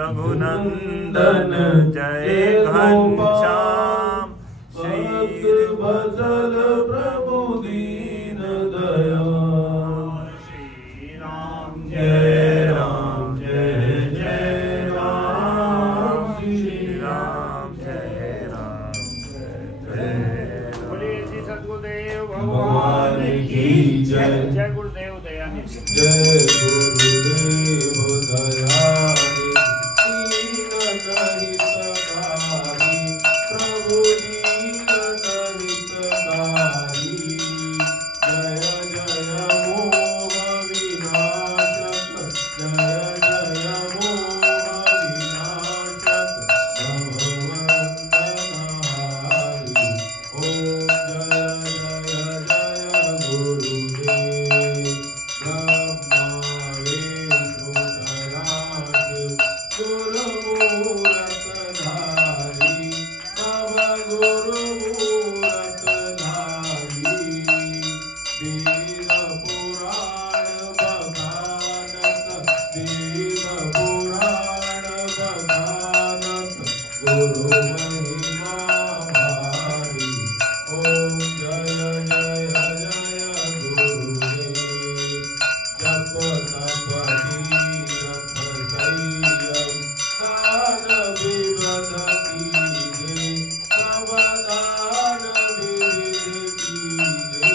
रघुनंदन जय घनश्याम श्री भजल प्रभु दीन दयाल। श्री राम जय राम जय जय राम श्री राम जय राम जय राम। बोलिए श्री सद्गुरुदेव भगवान की जय। जय गुरुदेव दयानिधि। जय गुरुदेव दयानिधि। दीन दलित कारी प्रभु दीन दलित कारी। जय जय मोह विनाशक जय जय मोह विनाशक भगवंत नारी। ओम जय जय जय गुरुदेव ब्रह्मा विष्णु धराज गुरुमूरत धारी। बाबा गुरुमूरत धारी। वेद पुराण बखानत वेद पुराण बखानत गुरु महिमा भारी। ओम जय जय जय गुरुदेव। जप तप तीरथ शैलम दान विविध कीजे। सब दान विविध कीजे।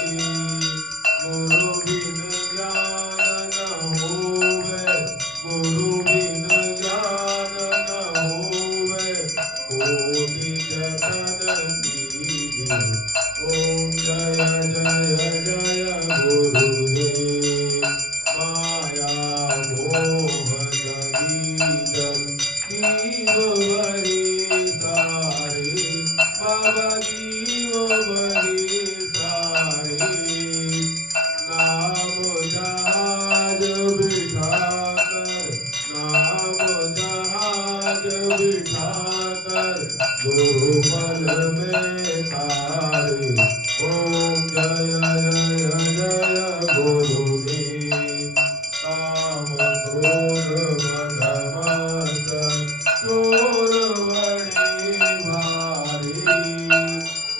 गुरु बिन ज्ञान न होवे गुरु बिन ज्ञान न होवे। कोटि जतन कीजे। ओम जय जय जय गुरुदेव। माया मोह दलीदल जीव बड़े सारे। बाबा जीव बड़े सारे। नाम जहाज बिठाकर नाम जहाज बिठाकर गुरुपल में तारे। ओम जय जय जय गुरुदेव। काम क्रोध मद मत्सर चोर बड़े भारी।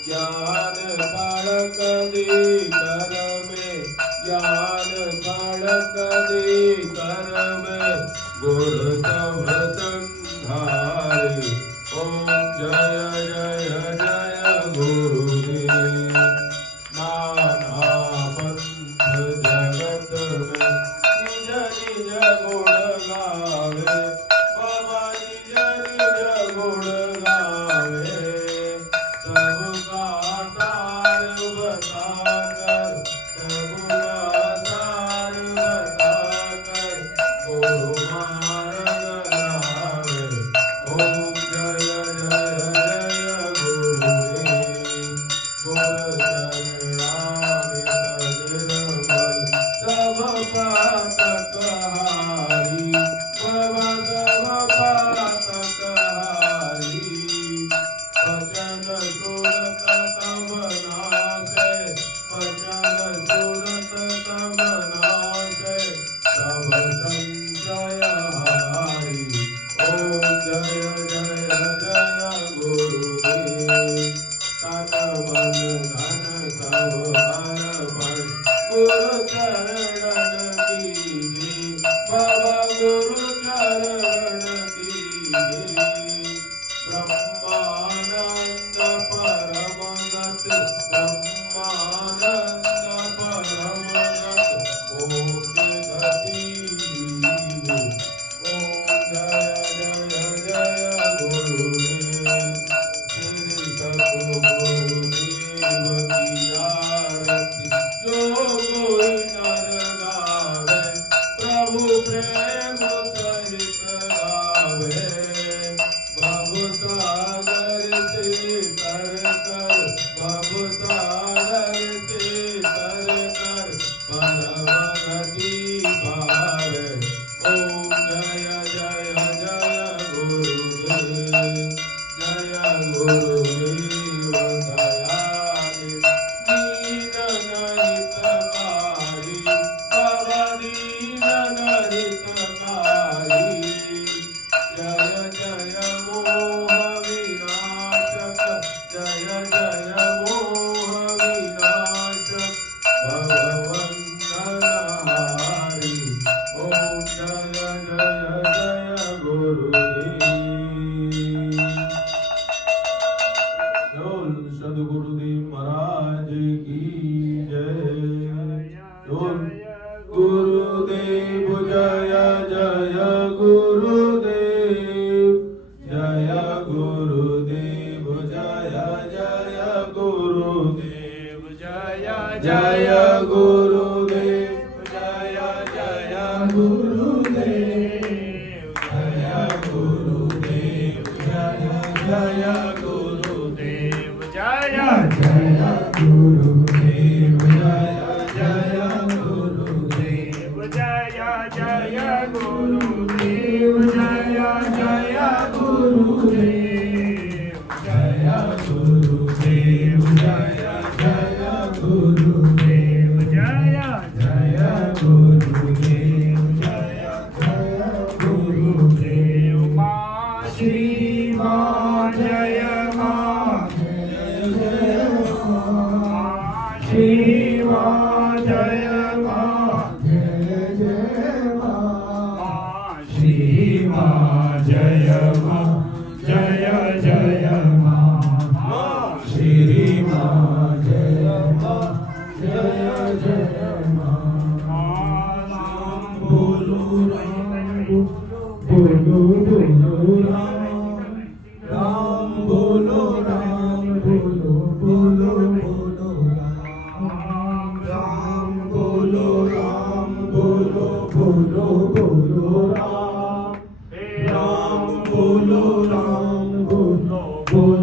ज्ञान बालक दे कर में ज्ञान बालक दे कर में गुरु तब संधारी। ओम जय जय जय गुरुदेव। नाना पंथ जगत में निज निज गुण गावे। बाबा निज निज गुण गावे। सबका सार बताकर सबका सार बताकर गुरु मार्ग लावे। ओम जय जय जय गुरुदेव। गुर चरणामृत निर्मल सब पातक हारी। बाबा सब पातक हारी। वचन सुरत तब नाशे वचन सुरत तब नाशे सब संशय हारी। ओम जय जय जय गुरुदेव। तन मन धन सब अर्पण गुरु चरण कीजे। बाबा गुरु चरण कीजे। ब्रह्मानंद परम गत ब्रह्मानंद परम गत मोक्ष गति दीजे। ओम जय जय जय गुरुदेव। श्री सद्गुरुदेव की आरती जो कोई नर गावे। प्रभु प्रेम सहित गुरुदेव जय गुरुदेव जय जय गुरुदेव जय जय गुरुदेव जय जय गुरुदेव जय जय गुरुदेव जय जय गुरुदेव जय गुरुदेव जय जय गुरुदेव जय जय गुरुदेव जय जय गुरुदेव मा श्री मां जय मां जय मां श्री मां जय मां जय मां श्री मां जय मां जय जय मां श्री मां जय मां जय जय मां बोलो राम बोलो बोलो राम बोलो राम बोलो बोलो बोलो राम बोलो राम बोलो बोलो बोलो राम बोलो राम बोलो बोलो